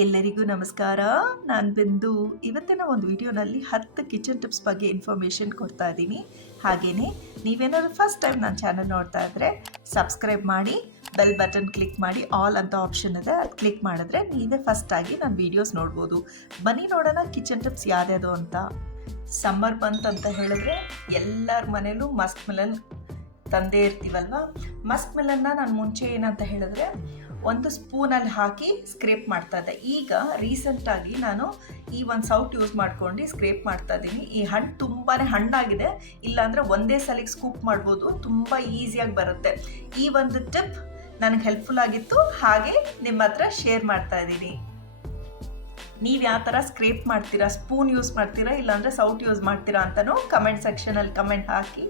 ಎಲ್ಲರಿಗೂ ನಮಸ್ಕಾರ. ನಾನು ಬಿಂದು. ಇವತ್ತಿನ ಒಂದು ವಿಡಿಯೋನಲ್ಲಿ 10 ಕಿಚನ್ ಟಿಪ್ಸ್ ಬಗ್ಗೆ ಇನ್ಫಾರ್ಮೇಷನ್ ಕೊಡ್ತಾ ಇದ್ದೀನಿ. ಹಾಗೆಯೇ ನೀವೇನಾದ್ರು ಫಸ್ಟ್ ಟೈಮ್ ನನ್ನ ಚಾನಲ್ ನೋಡ್ತಾ ಇದ್ದರೆ ಸಬ್ಸ್ಕ್ರೈಬ್ ಮಾಡಿ, ಬೆಲ್ ಬಟನ್ ಕ್ಲಿಕ್ ಮಾಡಿ, ಆಲ್ ಅಂತ ಆಪ್ಷನ್ ಇದೆ, ಅದು ಕ್ಲಿಕ್ ಮಾಡಿದ್ರೆ ನೀವೇ ಫಸ್ಟಾಗಿ ನನ್ನ ವೀಡಿಯೋಸ್ ನೋಡ್ಬೋದು. ಬನ್ನಿ ನೋಡೋಣ ಕಿಚನ್ ಟಿಪ್ಸ್ ಯಾವ್ಯಾವುದು ಅಂತ. ಸಮ್ಮರ್ ಬಂತಂತ ಹೇಳಿದ್ರೆ ಎಲ್ಲರ ಮನೇಲೂ ಮಸ್ಕ್ ಮಿಲನ್ ತಂದೇ ಇರ್ತೀವಲ್ವ. ಮಸ್ಕ್ ಮಿಲನ್ನ ನಾನು ಮುಂಚೆ ಏನಂತ ಹೇಳಿದ್ರೆ ಒಂದು ಸ್ಪೂನಲ್ಲಿ ಹಾಕಿ ಸ್ಕ್ರೇಪ್ ಮಾಡ್ತಾ ಇದ್ದೆ. ಈಗ ರೀಸೆಂಟಾಗಿ ನಾನು ಈ ಒಂದು ಸೌಟ್ ಯೂಸ್ ಮಾಡ್ಕೊಂಡು ಸ್ಕ್ರೇಪ್ ಮಾಡ್ತಾ ಇದ್ದೀನಿ. ಈ ಹಣ್ಣು ತುಂಬಾ ಹಣ್ಣಾಗಿದೆ, ಇಲ್ಲಾಂದರೆ ಒಂದೇ ಸಲಿಗೆ ಸ್ಕೂಪ್ ಮಾಡ್ಬೋದು, ತುಂಬ ಈಸಿಯಾಗಿ ಬರುತ್ತೆ. ಈ ಒಂದು ಟಿಪ್ ನನಗೆ ಹೆಲ್ಪ್ಫುಲ್ ಆಗಿತ್ತು, ಹಾಗೆ ನಿಮ್ಮ ಹತ್ರ ಶೇರ್ ಮಾಡ್ತಾ ಇದ್ದೀನಿ. ನೀವು ಯಾವ ಥರ ಸ್ಕ್ರೇಪ್ ಮಾಡ್ತೀರಾ, ಸ್ಪೂನ್ ಯೂಸ್ ಮಾಡ್ತೀರಾ ಇಲ್ಲಾಂದರೆ ಸೌಟ್ ಯೂಸ್ ಮಾಡ್ತೀರಾ ಅಂತಲೂ ಕಮೆಂಟ್ ಸೆಕ್ಷನಲ್ಲಿ ಕಮೆಂಟ್ ಹಾಕಿ.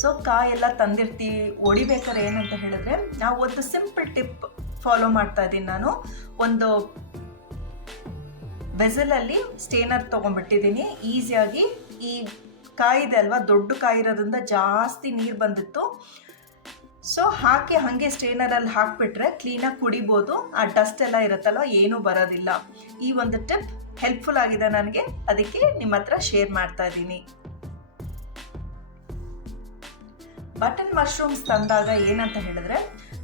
ಸೊ ಕಾಯೆಲ್ಲ ತಂದಿರ್ತೀವಿ, ಹೊಡಿಬೇಕಾದ್ರೆ ಏನಂತ ಹೇಳಿದ್ರೆ ನಾವು ಒಂದು ಸಿಂಪಲ್ ಟಿಪ್ ಫಾಲೋ ಮಾಡ್ತಾ ಇದ್ದೀನಿ. ನಾನು ಒಂದು ವೆಸಲಲ್ಲಿ ಸ್ಟೇನರ್ ತೊಗೊಂಡ್ಬಿಟ್ಟಿದ್ದೀನಿ. ಈಸಿಯಾಗಿ ಈ ಕಾಯಿದೆ ಅಲ್ವಾ, ದೊಡ್ಡ ಕಾಯಿ ಇರೋದ್ರಿಂದ ಜಾಸ್ತಿ ನೀರು ಬಂದಿತ್ತು. ಸೊ ಹಾಕಿ ಹಾಗೆ ಸ್ಟೇನರಲ್ಲಿ ಹಾಕಿಬಿಟ್ರೆ ಕ್ಲೀನಾಗಿ ಕುಡಿಬೋದು. ಆ ಡಸ್ಟ್ ಎಲ್ಲ ಇರುತ್ತಲ್ವ, ಏನೂ ಬರೋದಿಲ್ಲ. ಈ ಒಂದು ಟಿಪ್ ಹೆಲ್ಪ್ಫುಲ್ ಆಗಿದೆ ನನಗೆ, ಅದಕ್ಕೆ ನಿಮ್ಮ ಹತ್ರ ಶೇರ್ ಮಾಡ್ತಾ ಇದ್ದೀನಿ. ಬಟನ್ ಮಶ್ರೂಮ್ಸ್ ತಂದಾಗ ಏನಂತ ಹೇಳಿದ್ರೆ,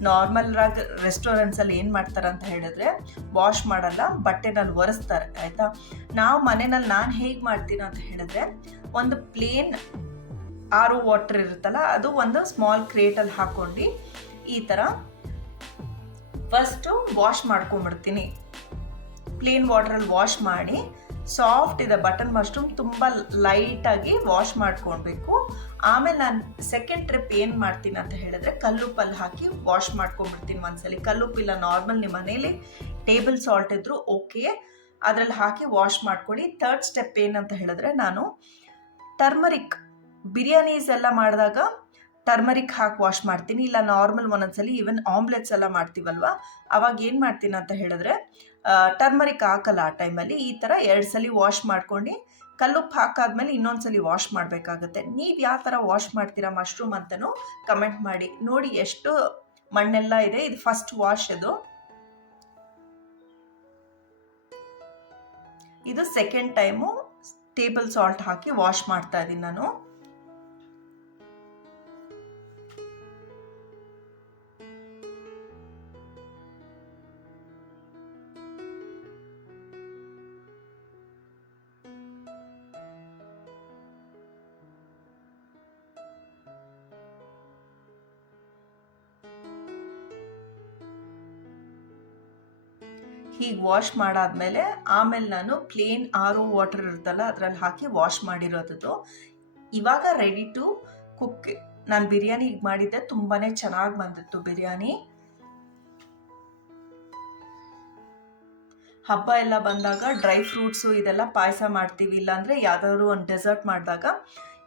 ನಾರ್ಮಲ್ಲಾಗಿ ರೆಸ್ಟೋರೆಂಟ್ಸಲ್ಲಿ ಏನು ಮಾಡ್ತಾರೆ ಅಂತ ಹೇಳಿದ್ರೆ ವಾಶ್ ಮಾಡಲ್ಲ, ಬಟ್ಟೆನಲ್ಲಿ ಒರೆಸ್ತಾರೆ, ಆಯಿತಾ. ನಾವು ಮನೆಯಲ್ಲಿ ನಾನು ಹೇಗೆ ಮಾಡ್ತೀನಿ ಅಂತ ಹೇಳಿದ್ರೆ, ಒಂದು ಪ್ಲೇನ್ ವಾಟರ್ ಇರುತ್ತಲ್ಲ, ಅದು ಒಂದು ಸ್ಮಾಲ್ ಕ್ರೇಟಲ್ಲಿ ಹಾಕ್ಕೊಂಡು ಈ ಥರ ಫಸ್ಟು ವಾಶ್ ಮಾಡ್ಕೊಂಬಿಡ್ತೀನಿ. ಪ್ಲೇನ್ ವಾಟ್ರಲ್ಲಿ ವಾಶ್ ಮಾಡಿ, ಸಾಫ್ಟ್ ಇದೆ ಬಟನ್ ಮಶ್ರೂಮ್, ತುಂಬ ಲೈಟಾಗಿ ವಾಶ್ ಮಾಡ್ಕೊಳ್ಬೇಕು. ಆಮೇಲೆ ನಾನು ಸೆಕೆಂಡ್ ಟ್ರಿಪ್ ಏನು ಮಾಡ್ತೀನಿ ಅಂತ ಹೇಳಿದ್ರೆ ಕಲ್ಲುಪ್ಪಲ್ಲಿ ಹಾಕಿ ವಾಶ್ ಮಾಡ್ಕೊಂಡ್ಬಿಡ್ತೀನಿ ಒಂದ್ಸಲಿ. ಕಲ್ಲುಪ್ಪಿಲ್ಲ, ನಾರ್ಮಲ್ ನಿಮ್ಮ ಮನೇಲಿ ಟೇಬಲ್ ಸಾಲ್ಟ್ ಇದ್ದರೂ ಓಕೆ, ಅದರಲ್ಲಿ ಹಾಕಿ ವಾಶ್ ಮಾಡ್ಕೊಳ್ಳಿ. ಥರ್ಡ್ ಸ್ಟೆಪ್ ಏನಂತ ಹೇಳಿದ್ರೆ, ನಾನು ಟರ್ಮರಿಕ್ ಬಿರಿಯಾನೀಸ್ ಎಲ್ಲ ಮಾಡಿದಾಗ ಟರ್ಮರಿಕ್ ಹಾಕಿ ವಾಶ್ ಮಾಡ್ತೀನಿ. ಇಲ್ಲ ನಾರ್ಮಲ್ ಒಂದೊಂದ್ಸಲಿ ಈವನ್ ಆಮ್ಲೆಟ್ಸ್ ಎಲ್ಲ ಮಾಡ್ತೀವಲ್ವ, ಅವಾಗ ಏನು ಮಾಡ್ತೀನಿ ಅಂತ ಹೇಳಿದ್ರೆ ಟರ್ಮರಿಕ್ ಹಾಕಲ್ಲ ಆ ಟೈಮಲ್ಲಿ. ಈ ಥರ 2 ಸಲ ವಾಶ್ ಮಾಡ್ಕೊಂಡು ಕಲ್ಲುಪ್ಪು ಹಾಕಾದ್ಮೇಲೆ ಇನ್ನೊಂದು ಸಲ ವಾಶ್ ಮಾಡಬೇಕಾಗುತ್ತೆ. ನೀವು ಯಾವ ಥರ ವಾಶ್ ಮಾಡ್ತೀರಾ ಮಶ್ರೂಮ್ ಅಂತಲೂ ಕಮೆಂಟ್ ಮಾಡಿ. ನೋಡಿ ಎಷ್ಟು ಮಣ್ಣೆಲ್ಲ ಇದೆ, ಇದು ಫಸ್ಟ್ ವಾಶ್. ಇದು ಸೆಕೆಂಡ್ ಟೈಮು ಟೇಬಲ್ ಸಾಲ್ಟ್ ಹಾಕಿ ವಾಶ್ ಮಾಡ್ತಾ ಇದ್ದೀನಿ ನಾನು. ಹೀಗೆ ವಾಶ್ ಮಾಡಾದ್ಮೇಲೆ ಆಮೇಲೆ ನಾನು ಪ್ಲೇನ್ ವಾಟರ್ ಇರುತ್ತಲ್ಲ ಅದರಲ್ಲಿ ಹಾಕಿ ವಾಶ್ ಮಾಡಿರೋದು. ಇವಾಗ ರೆಡಿ ಟು ಕುಕ್. ನಾನು ಬಿರಿಯಾನಿ ಈಗ ಮಾಡಿದ್ದೆ, ತುಂಬಾ ಚೆನ್ನಾಗಿ ಬಂದಿತ್ತು ಬಿರಿಯಾನಿ. ಹಬ್ಬ ಎಲ್ಲ ಬಂದಾಗ ಡ್ರೈ ಫ್ರೂಟ್ಸು ಇದೆಲ್ಲ ಪಾಯಸ ಮಾಡ್ತೀವಿ, ಇಲ್ಲಾಂದರೆ ಯಾವುದಾದ್ರು ಒಂದು ಡೆಸರ್ಟ್ ಮಾಡಿದಾಗ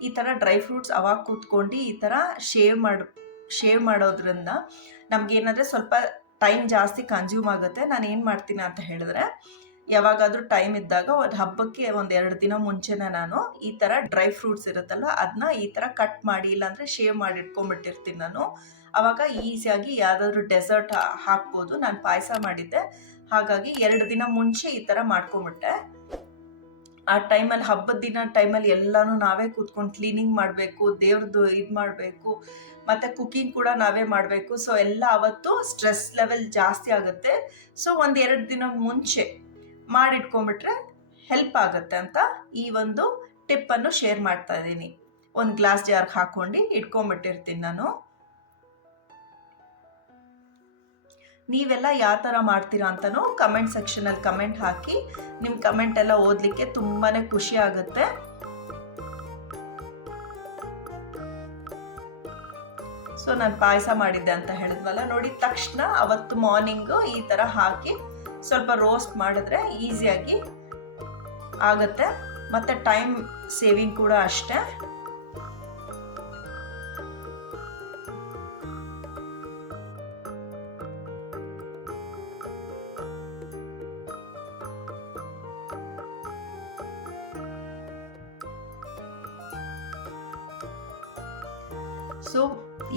ಈ ಥರ ಡ್ರೈ ಫ್ರೂಟ್ಸ್ ಅವಾಗ ಕೂತ್ಕೊಂಡು ಈ ಥರ ಶೇವ್ ಮಾಡೋದ್ರಿಂದ ನಮಗೇನಾದರೆ ಸ್ವಲ್ಪ ಟೈಮ್ ಜಾಸ್ತಿ ಕನ್ಸ್ಯೂಮ್ ಆಗುತ್ತೆ. ನಾನು ಏನು ಮಾಡ್ತೀನಿ ಅಂತ ಹೇಳಿದ್ರೆ, ಯಾವಾಗಾದರೂ ಟೈಮ್ ಇದ್ದಾಗ ಒಂದು ಹಬ್ಬಕ್ಕೆ 1-2 ದಿನ ಮುಂಚೆನೇ ನಾನು ಈ ಥರ ಡ್ರೈ ಫ್ರೂಟ್ಸ್ ಇರುತ್ತಲ್ಲ ಅದನ್ನ ಈ ಥರ ಕಟ್ ಮಾಡಿ ಇಲ್ಲಾಂದರೆ ಶೇವ್ ಮಾಡಿ ಇಟ್ಕೊಂಡ್ಬಿಟ್ಟಿರ್ತೀನಿ ನಾನು. ಆವಾಗ ಈಸಿಯಾಗಿ ಯಾವುದಾದ್ರೂ ಡೆಸರ್ಟ್ ಹಾಕ್ಬೋದು. ನಾನು ಪಾಯಸ ಮಾಡಿದ್ದೆ, ಹಾಗಾಗಿ 2 ದಿನ ಮುಂಚೆ ಈ ಥರ ಮಾಡ್ಕೊಂಬಿಟ್ಟೆ. ಆ ಟೈಮಲ್ಲಿ ಹಬ್ಬದ ದಿನ ಟೈಮಲ್ಲಿ ಎಲ್ಲನೂ ನಾವೇ ಕೂತ್ಕೊಂಡು ಕ್ಲೀನಿಂಗ್ ಮಾಡಬೇಕು, ದೇವ್ರದ್ದು ಇದು ಮಾಡಬೇಕು, ಮತ್ತು ಕುಕ್ಕಿಂಗ್ ಕೂಡ ನಾವೇ ಮಾಡಬೇಕು. ಸೊ ಎಲ್ಲ ಅವತ್ತು ಸ್ಟ್ರೆಸ್ ಲೆವೆಲ್ ಜಾಸ್ತಿ ಆಗುತ್ತೆ. ಸೊ 1-2 ದಿನ ಮುಂಚೆ ಮಾಡಿಟ್ಕೊಂಡ್ಬಿಟ್ರೆ ಹೆಲ್ಪ್ ಆಗುತ್ತೆ ಅಂತ ಈ ಒಂದು ಟಿಪ್ಪನ್ನು ಶೇರ್ ಮಾಡ್ತಾ ಇದ್ದೀನಿ. ಒಂದು ಗ್ಲಾಸ್ ಜಾರ್ಗೆ ಹಾಕ್ಕೊಂಡು ಇಟ್ಕೊಂಡ್ಬಿಟ್ಟಿರ್ತೀನಿ ನಾನು. ನೀವೆಲ್ಲ ಯಾವ ಥರ ಮಾಡ್ತೀರಾ ಅಂತಲೂ ಕಮೆಂಟ್ ಸೆಕ್ಷನಲ್ಲಿ ಕಮೆಂಟ್ ಹಾಕಿ. ನಿಮ್ಮ ಕಮೆಂಟ್ ಎಲ್ಲ ಓದಲಿಕ್ಕೆ ತುಂಬಾ ಖುಷಿ ಆಗುತ್ತೆ. ಸೊ ನಾನು ಪಾಯಸ ಮಾಡಿದ್ದೆ ಅಂತ ಹೇಳಿದ್ವಲ್ಲ, ನೋಡಿ ತಕ್ಷಣ ಅವತ್ತು ಮಾರ್ನಿಂಗು ಈ ಥರ ಹಾಕಿ ಸ್ವಲ್ಪ ರೋಸ್ಟ್ ಮಾಡಿದ್ರೆ ಈಸಿಯಾಗಿ ಆಗುತ್ತೆ, ಮತ್ತು ಟೈಮ್ ಸೇವಿಂಗ್ ಕೂಡ ಅಷ್ಟೇ. ಸೊ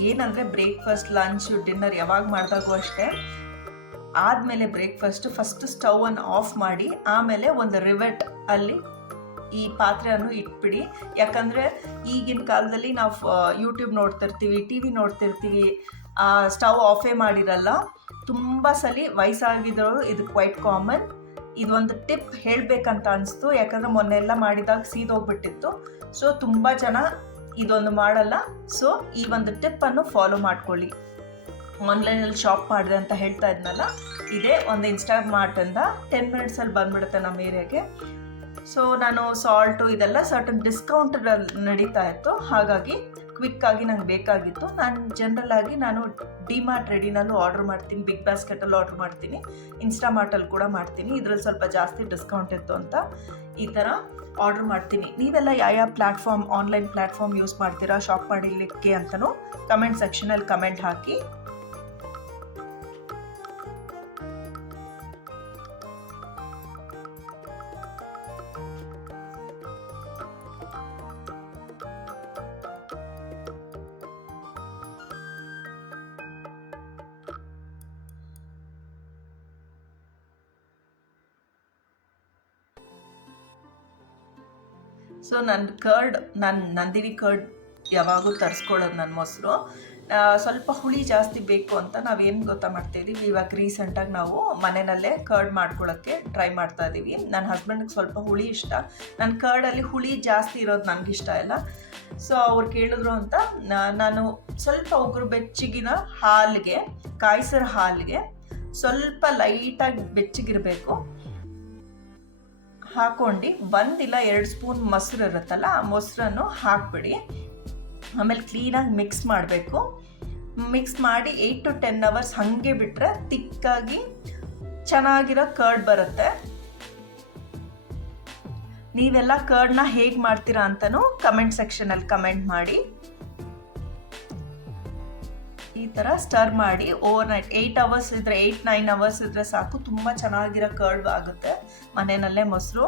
ಏನಂದರೆ ಬ್ರೇಕ್ಫಾಸ್ಟ್, ಲಂಚ್, ಡಿನ್ನರ್ ಯಾವಾಗ ಮಾಡಿದಾಗೂ ಅಷ್ಟೇ ಆದಮೇಲೆ ಫಸ್ಟ್ ಸ್ಟವನ್ನು ಆಫ್ ಮಾಡಿ ಆಮೇಲೆ ಒಂದು ರಿವೆಟ್ ಅಲ್ಲಿ ಈ ಪಾತ್ರೆಯನ್ನು ಇಟ್ಬಿಡಿ. ಯಾಕಂದರೆ ಈಗಿನ ಕಾಲದಲ್ಲಿ ನಾವು ಯೂಟ್ಯೂಬ್ ನೋಡ್ತಿರ್ತೀವಿ, ಟಿ ವಿ ನೋಡ್ತಿರ್ತೀವಿ, ಸ್ಟವ್ ಆಫೇ ಮಾಡಿರಲ್ಲ. ತುಂಬ ಸಲ ವಯಸ್ಸಾಗಿದ್ದವರು ಇದು ಕ್ವೈಟ್ ಕಾಮನ್. ಇದೊಂದು ಟಿಪ್ ಹೇಳಬೇಕಂತ ಅನಿಸ್ತು, ಯಾಕಂದರೆ ಮೊನ್ನೆ ಎಲ್ಲ ಮಾಡಿದಾಗ ಸೀದೋಗ್ಬಿಟ್ಟಿತ್ತು. ಸೊ ತುಂಬ ಜನ ಇದೊಂದು ಮಾಡಲ್ಲ. ಸೊ ಈ ಒಂದು ಟಿಪ್ಪನ್ನು ಫಾಲೋ ಮಾಡ್ಕೊಳ್ಳಿ. ಆನ್ಲೈನಲ್ಲಿ ಶಾಪ್ ಮಾಡಿದೆ ಅಂತ ಹೇಳ್ತಾ ಇದ್ನಲ್ಲ, ಇದೇ ಒಂದು ಇನ್ಸ್ಟಾಮಾರ್ಟಿಂದ 10 ಮಿನಿಟ್ಸಲ್ಲಿ ಬಂದುಬಿಡುತ್ತೆ ನಮ್ಮ ಏರಿಯಾಗೆ. ಸೊ ನಾನು ಸಾಲ್ಟು ಇದೆಲ್ಲ ಸರ್ಟನ್ ಡಿಸ್ಕೌಂಟ್ ನಡೀತಾ ಇತ್ತು, ಹಾಗಾಗಿ ಕ್ವಿಕ್ಕಾಗಿ ನಂಗೆ ಬೇಕಾಗಿತ್ತು. ನಾನು ಡಿಮಾರ್ಟ್ ರೆಡಿನಲ್ಲೂ ಆರ್ಡ್ರ್ ಮಾಡ್ತೀನಿ, ಬಿಗ್ ಬಾಸ್ಕೆಟಲ್ಲಿ ಆರ್ಡ್ರ್ ಮಾಡ್ತೀನಿ, ಇನ್ಸ್ಟಾಮಾರ್ಟಲ್ಲಿ ಕೂಡ ಮಾಡ್ತೀನಿ. ಇದರಲ್ಲಿ ಸ್ವಲ್ಪ ಜಾಸ್ತಿ ಡಿಸ್ಕೌಂಟ್ ಇತ್ತು ಅಂತ ಈ ಥರ ಆರ್ಡ್ರ್ ಮಾಡ್ತೀನಿ. ನೀವೆಲ್ಲ ಯಾವ ಪ್ಲ್ಯಾಟ್ಫಾರ್ಮ್, ಆನ್ಲೈನ್ ಪ್ಲ್ಯಾಟ್ಫಾರ್ಮ್ ಯೂಸ್ ಮಾಡ್ತೀರಾ ಶಾಪ್ ಮಾಡಲಿಕ್ಕೆ ಅಂತಲೂ ಕಮೆಂಟ್ ಸೆಕ್ಷನಲ್ಲಿ ಕಮೆಂಟ್ ಹಾಕಿ. ಸೊ ನಂದಿನಿ ಕರ್ಡ್ ಯಾವಾಗೂ ತರಿಸ್ಕೊಳ್ಳೋದು ನನ್ನ ಮೊಸರು. ಸ್ವಲ್ಪ ಹುಳಿ ಜಾಸ್ತಿ ಬೇಕು ಅಂತ ನಾವೇನು ಗೊತ್ತಾ ಮಾಡ್ತಾಯಿದ್ದೀವಿ, ಇವಾಗ ರೀಸೆಂಟಾಗಿ ನಾವು ಮನೆಯಲ್ಲೇ ಕರ್ಡ್ ಮಾಡ್ಕೊಳ್ಳೋಕ್ಕೆ ಟ್ರೈ ಮಾಡ್ತಾ ಇದ್ದೀವಿ. ನನ್ನ ಹಸ್ಬೆಂಡ್ಗೆ ಸ್ವಲ್ಪ ಹುಳಿ ಇಷ್ಟ, ನನ್ನ ಕರ್ಡಲ್ಲಿ ಹುಳಿ ಜಾಸ್ತಿ ಇರೋದು ನನಗಿಷ್ಟ ಇಲ್ಲ. ಸೊ ಅವ್ರು ಕೇಳಿದ್ರು ಅಂತ ನಾನು ಸ್ವಲ್ಪ ಉಗುರು ಬೆಚ್ಚಗಿನ ಹಾಲಿಗೆ, ಕಾಯಿಸಿರೋ ಹಾಲಿಗೆ ಸ್ವಲ್ಪ ಲೈಟಾಗಿ ಬೆಚ್ಚಗಿರಬೇಕು ಹಾಕ್ಕೊಂಡು 1 ಇಲ್ಲ 2 ಸ್ಪೂನ್ ಮೊಸರು ಇರುತ್ತಲ್ಲ, ಆ ಮೊಸರನ್ನು ಹಾಕ್ಬಿಡಿ. ಆಮೇಲೆ ಕ್ಲೀನಾಗಿ ಮಿಕ್ಸ್ ಮಾಡಬೇಕು. ಮಿಕ್ಸ್ ಮಾಡಿ 8 to 10 ಅವರ್ಸ್ ಹಾಗೆ ಬಿಟ್ಟರೆ ತಿಕ್ಕಾಗಿ ಚೆನ್ನಾಗಿರೋ ಕರ್ಡ್ ಬರುತ್ತೆ. ನೀವೆಲ್ಲ ಕರ್ಡ್ನ ಹೇಗೆ ಮಾಡ್ತೀರಾ ಅಂತಲೂ ಕಮೆಂಟ್ ಸೆಕ್ಷನಲ್ಲಿ ಕಮೆಂಟ್ ಮಾಡಿ. ಈ ಥರ ಸ್ಟರ್ ಮಾಡಿ ಓವರ್ ನೈಟ್ 8 ಅವರ್ಸ್ ಇದ್ದರೆ 8-9 ಅವರ್ಸ್ ಇದ್ದರೆ ಸಾಕು, ತುಂಬ ಚೆನ್ನಾಗಿರೋ ಕರ್ಡ್ ಆಗುತ್ತೆ ಮನೆಯಲ್ಲೇ ಮೊಸರು.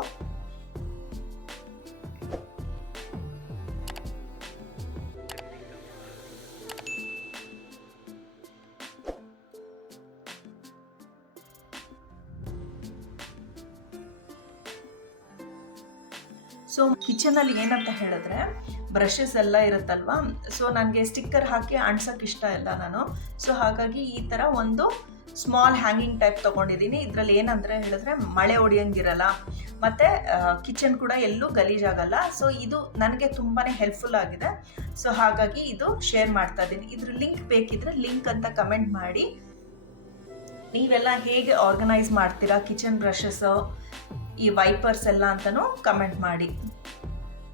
ಸೊ ಕಿಚನಲ್ಲಿ ಏನಂತ ಹೇಳಿದ್ರೆ ಬ್ರಷಸ್ ಎಲ್ಲ ಇರುತ್ತಲ್ವ, ಸೊ ನನಗೆ ಸ್ಟಿಕ್ಕರ್ ಹಾಕಿ ಅಂಟ್ಸೋಕ್ಕೆ ಇಷ್ಟ ಇಲ್ಲ ನಾನು. ಸೊ ಹಾಗಾಗಿ ಈ ಥರ ಒಂದು ಸ್ಮಾಲ್ ಹ್ಯಾಂಗಿಂಗ್ ಟೈಪ್ ತೊಗೊಂಡಿದ್ದೀನಿ. ಇದರಲ್ಲಿ ಏನಂದರೆ ಹೇಳಿದ್ರೆ ಮಳೆ ಹೊಡಿಯೋಂಗಿರಲ್ಲ ಮತ್ತು ಕಿಚನ್ ಕೂಡ ಎಲ್ಲೂ ಗಲೀಜಾಗಲ್ಲ. ಸೊ ಇದು ನನಗೆ ತುಂಬಾ ಹೆಲ್ಪ್ಫುಲ್ ಆಗಿದೆ. ಸೊ ಹಾಗಾಗಿ ಇದು ಶೇರ್ ಮಾಡ್ತಾ ಇದ್ದೀನಿ. ಇದ್ರ ಲಿಂಕ್ ಬೇಕಿದ್ರೆ ಲಿಂಕ್ ಅಂತ ಕಮೆಂಟ್ ಮಾಡಿ. ನೀವೆಲ್ಲ ಹೇಗೆ ಆರ್ಗನೈಸ್ ಮಾಡ್ತೀರಾ ಕಿಚನ್ ಬ್ರಷಸ್ಸು, ಈ ವೈಪರ್ಸ್ ಎಲ್ಲ ಅಂತಲೂ ಕಮೆಂಟ್ ಮಾಡಿ.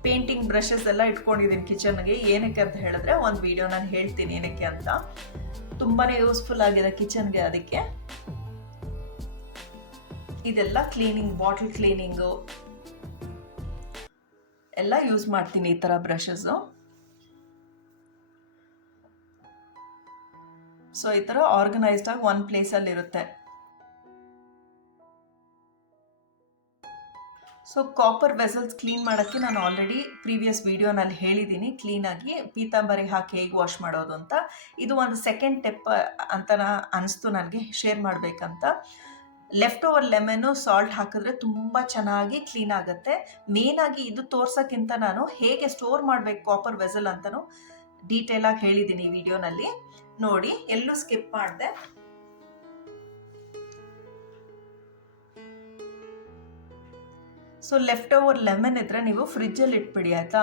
ಪೇಂಟಿಂಗ್ ಬ್ರಷಸ್ ಎಲ್ಲ ಇಟ್ಕೊಂಡಿದ್ದೀನಿ ಕಿಚನ್ಗೆ. ಏನಕ್ಕೆ ಅಂತ ಹೇಳಿದ್ರೆ ಒಂದು ವಿಡಿಯೋ ನಾನು ಹೇಳ್ತೀನಿ ಏನಕ್ಕೆ ಅಂತ. ತುಂಬಾ ಯೂಸ್ಫುಲ್ ಆಗಿದೆ ಕಿಚನ್ಗೆ, ಅದಕ್ಕೆ. ಇದೆಲ್ಲ ಕ್ಲೀನಿಂಗ್, ಬಾಟಲ್ ಕ್ಲೀನಿಂಗು ಎಲ್ಲ ಯೂಸ್ ಮಾಡ್ತೀನಿ ಈ ಥರ ಬ್ರಷಸ್ಸು. ಸೊ ಈ ಥರ ಆರ್ಗನೈಸ್ಡಾಗಿ ಒಂದು ಪ್ಲೇಸಲ್ಲಿರುತ್ತೆ. ಸೊ ಕಾಪರ್ ವೆಸಲ್ಸ್ ಕ್ಲೀನ್ ಮಾಡೋಕ್ಕೆ ನಾನು ಆಲ್ರೆಡಿ ಪ್ರೀವಿಯಸ್ ವಿಡಿಯೋನಲ್ಲಿ ಹೇಳಿದ್ದೀನಿ ಕ್ಲೀನಾಗಿ ಪೀತಾಂಬರಿ ಹಾಕಿ ಹೇಗೆ ವಾಶ್ ಮಾಡೋದು ಅಂತ. ಇದು ಒಂದು ಸೆಕೆಂಡ್ ಟಿಪ್ ಅಂತ ಅನಿಸ್ತು ನನಗೆ ಶೇರ್ ಮಾಡಬೇಕಂತ. ಲೆಫ್ಟ್ ಓವರ್ ಲೆಮನ್ನು ಸಾಲ್ಟ್ ಹಾಕಿದ್ರೆ ತುಂಬ ಚೆನ್ನಾಗಿ ಕ್ಲೀನ್ ಆಗುತ್ತೆ. ಮೇನಾಗಿ ಇದು ತೋರ್ಸೋಕ್ಕಿಂತ ನಾನು ಹೇಗೆ ಸ್ಟೋರ್ ಮಾಡಬೇಕು ಕಾಪರ್ ವೆಸಲ್ ಅಂತಲೂ ಡೀಟೇಲಾಗಿ ಹೇಳಿದ್ದೀನಿ ಈ ವಿಡಿಯೋನಲ್ಲಿ. ನೋಡಿ, ಎಲ್ಲೂ ಸ್ಕಿಪ್ ಮಾಡಿದೆ. ಸೊ ಲೆಫ್ಟ್ ಓವರ್ ಲೆಮನ್ ಇದ್ದರೆ ನೀವು ಫ್ರಿಜ್ಜಲ್ಲಿ ಇಟ್ಬಿಡಿ, ಆಯಿತಾ.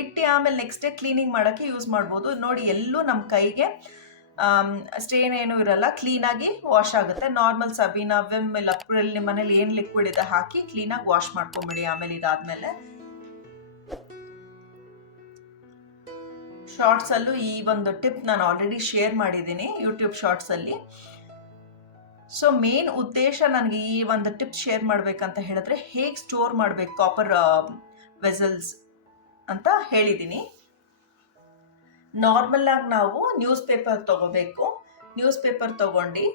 ಇಟ್ಟು ಆಮೇಲೆ ನೆಕ್ಸ್ಟ್ ಡೇ ಕ್ಲೀನಿಂಗ್ ಮಾಡೋಕ್ಕೆ ಯೂಸ್ ಮಾಡ್ಬೋದು. ನೋಡಿ, ಎಲ್ಲೂ ನಮ್ಮ ಕೈಗೆ ಸ್ಟೇನ್ ಏನೂ ಇರಲ್ಲ, ಕ್ಲೀನಾಗಿ ವಾಶ್ ಆಗುತ್ತೆ. ನಾರ್ಮಲ್ ಸಬೀನಾ, ವಿಮ್ ಇಲ್ಲ ಅಪ್ರಿಲ್ ನಿಮ್ಮ ಮನೇಲಿ ಏನು ಲಿಕ್ವಿಡ್ ಇದೆ ಹಾಕಿ ಕ್ಲೀನಾಗಿ ವಾಶ್ ಮಾಡ್ಕೊಂಬಿಡಿ. ಆಮೇಲೆ ಇದಾದಮೇಲೆ ಶಾರ್ಟ್ಸಲ್ಲೂ ಈ ಒಂದು ಟಿಪ್ ನಾನು ಆಲ್ರೆಡಿ ಶೇರ್ ಮಾಡಿದ್ದೀನಿ ಯೂಟ್ಯೂಬ್ ಶಾರ್ಟ್ಸಲ್ಲಿ. ಸೊ ಮೇನ್ ಉದ್ದೇಶ ನನಗೆ ಈ ಒಂದು ಟಿಪ್ ಶೇರ್ ಮಾಡಬೇಕಂತ ಹೇಳಿದ್ರೆ ಹೇಗೆ ಸ್ಟೋರ್ ಮಾಡಬೇಕು ಕಾಪರ್ ವೆಸಲ್ಸ್ ಅಂತ ಹೇಳಿದ್ದೀನಿ. ನಾರ್ಮಲಾಗಿ ನಾವು ನ್ಯೂಸ್ ಪೇಪರ್ ತಗೋಬೇಕು. ನ್ಯೂಸ್ ಪೇಪರ್ ತಗೊಂಡು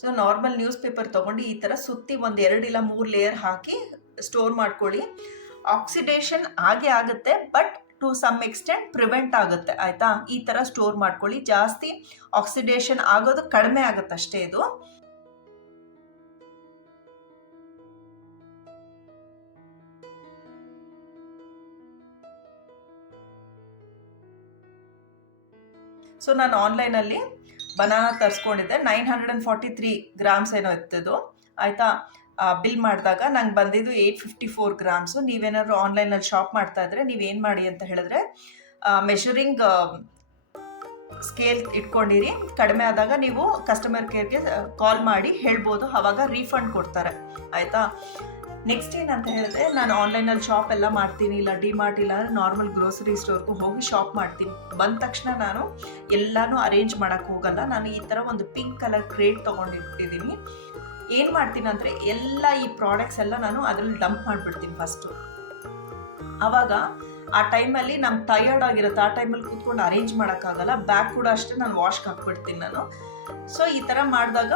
ಸೊ ನಾರ್ಮಲ್ ನ್ಯೂಸ್ ಪೇಪರ್ ತೊಗೊಂಡು ಈ ಥರ ಸುತ್ತಿ ಒಂದು 2 ಇಲ್ಲ 3 ಲೇಯರ್ ಹಾಕಿ ಸ್ಟೋರ್ ಮಾಡ್ಕೊಳ್ಳಿ. ಆಕ್ಸಿಡೇಷನ್ ಆಗೇ ಆಗುತ್ತೆ, but to some extent prevent ಆಗುತ್ತೆ ಆಯಿತಾ. ಈ ಥರ ಸ್ಟೋರ್ ಮಾಡ್ಕೊಳ್ಳಿ, ಜಾಸ್ತಿ ಆಕ್ಸಿಡೇಷನ್ ಆಗೋದು ಕಡಿಮೆ ಆಗುತ್ತೆ ಅಷ್ಟೇ ಇದು. ಸೊ ನಾನು ಆನ್ಲೈನಲ್ಲಿ ಬನಾನಾ ತರಿಸ್ಕೊಂಡಿದ್ದೆ, 943 ಗ್ರಾಮ್ಸ್ ಏನೋ ಇತ್ತಿದ್ದು ಆಯಿತಾ. ಬಿಲ್ ಮಾಡಿದಾಗ ನಂಗೆ ಬಂದಿದ್ದು 854 ಗ್ರಾಮ್ಸು. ನೀವೇನಾದ್ರು ಆನ್ಲೈನಲ್ಲಿ ಶಾಪ್ ಮಾಡ್ತಾ ಇದ್ರೆ ನೀವೇನು ಮಾಡಿ ಅಂತ ಹೇಳಿದ್ರೆ ಮೆಷರಿಂಗ್ ಸ್ಕೇಲ್ ಇಟ್ಕೊಂಡಿರಿ. ಕಡಿಮೆ ಆದಾಗ ನೀವು ಕಸ್ಟಮರ್ ಕೇರ್ಗೆ ಕಾಲ್ ಮಾಡಿ ಹೇಳ್ಬೋದು, ಆವಾಗ ರೀಫಂಡ್ ಕೊಡ್ತಾರೆ ಆಯಿತಾ. ನೆಕ್ಸ್ಟ್ ಏನಂತ ಹೇಳಿದ್ರೆ, ನಾನು ಆನ್ಲೈನಲ್ಲಿ ಶಾಪ್ ಎಲ್ಲ ಮಾಡ್ತೀನಿ, ಇಲ್ಲ ಡಿಮಾರ್ಟ್ ಇಲ್ಲ ನಾರ್ಮಲ್ ಗ್ರೋಸರಿ ಸ್ಟೋರ್ಗೂ ಹೋಗಿ ಶಾಪ್ ಮಾಡ್ತೀನಿ. ಬಂದ ತಕ್ಷಣ ನಾನು ಎಲ್ಲನೂ ಅರೇಂಜ್ ಮಾಡೋಕ್ಕೆ ಹೋಗಲ್ಲ. ನಾನು ಈ ಥರ ಒಂದು ಪಿಂಕ್ ಕಲರ್ ಕ್ರೇಟ್ ತೊಗೊಂಡಿಟ್ಟಿದ್ದೀನಿ. ಏನು ಮಾಡ್ತೀನಿ ಅಂದರೆ ಎಲ್ಲ ಈ ಪ್ರಾಡಕ್ಟ್ಸ್ ಎಲ್ಲ ನಾನು ಅದರಲ್ಲಿ ಡಂಪ್ ಮಾಡಿಬಿಡ್ತೀನಿ ಫಸ್ಟು. ಆವಾಗ ಆ ಟೈಮಲ್ಲಿ ನಮ್ಗೆ ಟಯರ್ಡ್ ಆಗಿರುತ್ತೆ, ಆ ಟೈಮಲ್ಲಿ ಕೂತ್ಕೊಂಡು ಅರೇಂಜ್ ಮಾಡೋಕ್ಕಾಗಲ್ಲ. ಬ್ಯಾಗ್ ಕೂಡ ಅಷ್ಟೇ ನಾನು ವಾಶ್ಗೆ ಹಾಕ್ಬಿಡ್ತೀನಿ ನಾನು. ಸೊ ಈ ಥರ ಮಾಡಿದಾಗ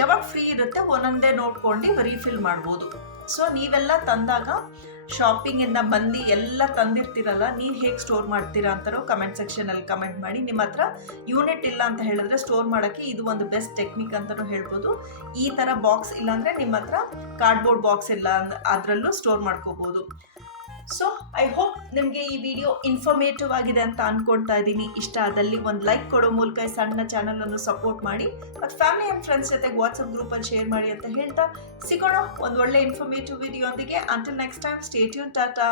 ಯಾವಾಗ ಫ್ರೀ ಇರುತ್ತೆ ಒಂದೊಂದೇ ನೋಡ್ಕೊಂಡು ರೀಫಿಲ್ ಮಾಡ್ಬೋದು. ಸೊ ನೀವೆಲ್ಲ ತಂದಾಗ ಶಾಪಿಂಗಿಂದ ಬಂದು ಎಲ್ಲ ತಂದಿರ್ತೀರಲ್ಲ, ನೀವು ಹೇಗೆ ಸ್ಟೋರ್ ಮಾಡ್ತೀರಾ ಅಂತಲೂ ಕಮೆಂಟ್ ಸೆಕ್ಷನಲ್ಲಿ ಕಮೆಂಟ್ ಮಾಡಿ. ನಿಮ್ಮ ಹತ್ರ ಯೂನಿಟ್ ಇಲ್ಲ ಅಂತ ಹೇಳಿದ್ರೆ ಸ್ಟೋರ್ ಮಾಡೋಕ್ಕೆ ಇದು ಒಂದು ಬೆಸ್ಟ್ ಟೆಕ್ನಿಕ್ ಅಂತಲೂ ಹೇಳ್ಬೋದು. ಈ ಥರ ಬಾಕ್ಸ್ ಇಲ್ಲಾಂದರೆ ನಿಮ್ಮ ಹತ್ರ ಕಾರ್ಡ್ಬೋರ್ಡ್ ಬಾಕ್ಸ್ ಇಲ್ಲ ಅದರಲ್ಲೂ ಸ್ಟೋರ್ ಮಾಡ್ಕೋಬೋದು. ಸೊ ಐ ಹೋಪ್ ನಿಮಗೆ ಈ ವಿಡಿಯೋ ಇನ್ಫಾರ್ಮೇಟಿವ್ ಆಗಿದೆ ಅಂತ ಅಂದ್ಕೊಳ್ತಾ ಇದ್ದೀನಿ. ಇಷ್ಟ ಆದಲ್ಲಿ ಒಂದು ಲೈಕ್ ಕೊಡೋ ಮೂಲಕ ಈ ಸಣ್ಣ ಚಾನಲನ್ನು ಸಪೋರ್ಟ್ ಮಾಡಿ, ಮತ್ತು ಫ್ಯಾಮಿಲಿ ಆ್ಯಂಡ್ ಫ್ರೆಂಡ್ಸ್ ಜೊತೆಗೆ ವಾಟ್ಸಪ್ ಗ್ರೂಪಲ್ಲಿ ಶೇರ್ ಮಾಡಿ ಅಂತ ಹೇಳ್ತಾ ಸಿಗೋಣ ಒಂದು ಒಳ್ಳೆ ಇನ್ಫಾರ್ಮೇಟಿವ್ ವಿಡಿಯೋ ಒಂದಿಗೆ. Until next time, stay tune, Tata.